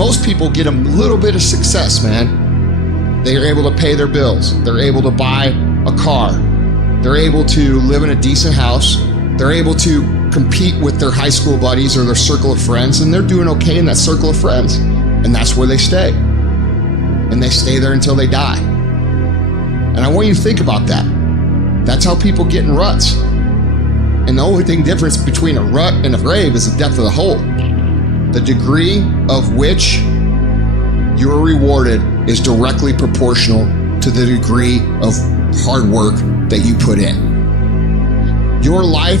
Most people get a little bit of success, man. They are able to pay their bills. They're able to buy a car. They're able to live in a decent house. They're able to compete with their high school buddies or their circle of friends, and they're doing okay in that circle of friends. And that's where they stay. And they stay there until they die. And I want you to think about that. That's how people get in ruts. And the only difference between a rut and a grave is the depth of the hole. The degree of which you're rewarded is directly proportional to the degree of hard work that you put in. Your life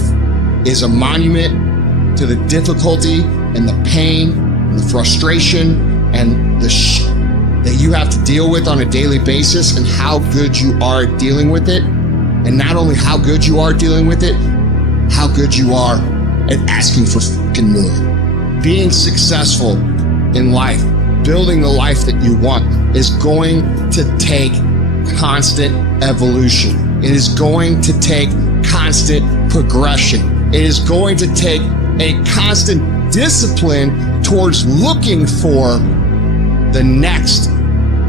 is a monument to the difficulty and the pain and the frustration and the that you have to deal with on a daily basis, and how good you are at dealing with it. And not only how good you are dealing with it, how good you are at asking for fucking more. Being successful in life, building the life that you want, is going to take constant evolution. It is going to take constant progression. It is going to take a constant discipline towards looking for the next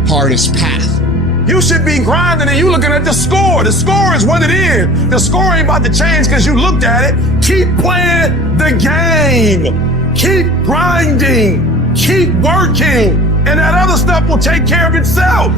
hardest path. You should be grinding and you looking at the score. The score is what it is. The score ain't about to change because you looked at it. Keep playing the game. Keep grinding. Keep working. And that other stuff will take care of itself.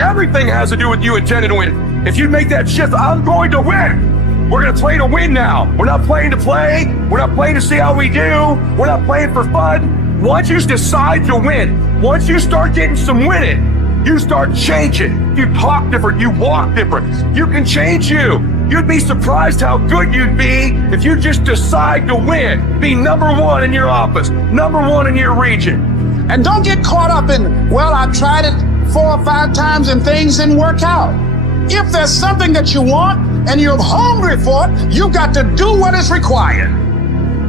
Everything has to do with you intending to win. If you make that shift, I'm going to win. We're going to play to win now. We're not playing to play. We're not playing to see how we do. We're not playing for fun. Once you decide to win, once you start getting some winning, you start changing. You talk different, you walk different. You can change you. You'd be surprised how good you'd be if you just decide to win. Be number one in your office, number one in your region. And don't get caught up in, well, I tried it 4 or 5 times and things didn't work out. If there's something that you want and you're hungry for it, you've got to do what is required.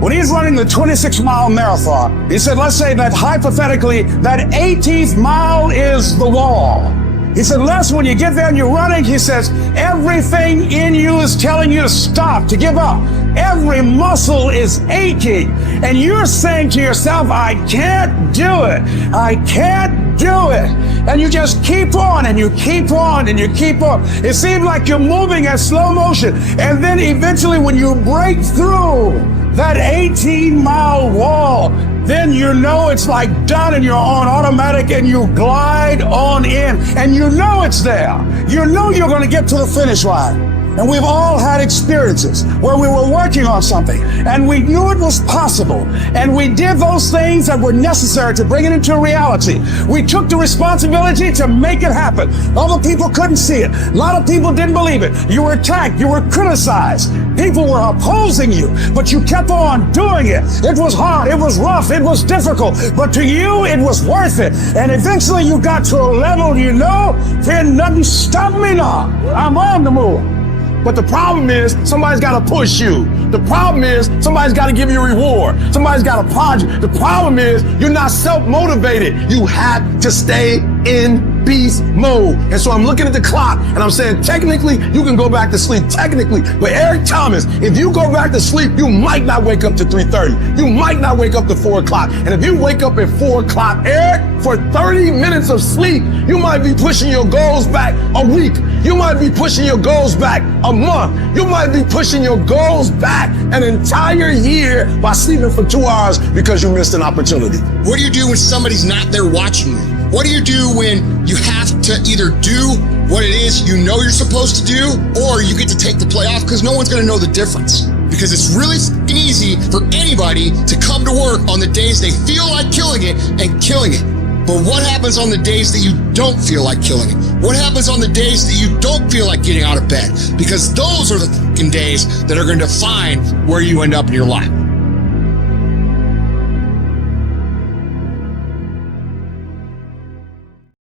When he's running the 26-mile marathon, he said, let's say that hypothetically, that 18th mile is the wall. He said, Les, when you get there and you're running, he says, everything in you is telling you to stop, to give up. Every muscle is aching. And you're saying to yourself, I can't do it. I can't do it. And you just keep on and you keep on and you keep on. It seems like you're moving at slow motion. And then eventually when you break through that 18-mile wall, then you know it's like done and you're on automatic and you glide on in and you know it's there. You know you're going to get to the finish line. And we've all had experiences where we were working on something and we knew it was possible. And we did those things that were necessary to bring it into reality. We took the responsibility to make it happen. Other people couldn't see it. A lot of people didn't believe it. You were attacked. You were criticized. People were opposing you, but you kept on doing it. It was hard. It was rough. It was difficult. But to you, it was worth it. And eventually you got to a level, you know, can nothing stop me now. I'm on the move. But the problem is somebody's got to push you. The problem is somebody's got to give you a reward. Somebody's got to prod you. The problem is you're not self-motivated. You have to stay in beast mode. And so I'm looking at the clock and I'm saying, technically, you can go back to sleep. Technically. But Eric Thomas, if you go back to sleep, you might not wake up to 3:30. You might not wake up to 4 o'clock. And if you wake up at 4 o'clock, Eric, for 30 minutes of sleep, you might be pushing your goals back a week. You might be pushing your goals back a month. You might be pushing your goals back an entire year by sleeping for 2 hours because you missed an opportunity. What do you do when somebody's not there watching you? What do you do when you have to either do what it is you know you're supposed to do, or you get to take the play off because no one's going to know the difference? Because it's really easy for anybody to come to work on the days they feel like killing it and killing it. But what happens on the days that you don't feel like killing it? What happens on the days that you don't feel like getting out of bed? Because those are the fucking days that are going to define where you end up in your life.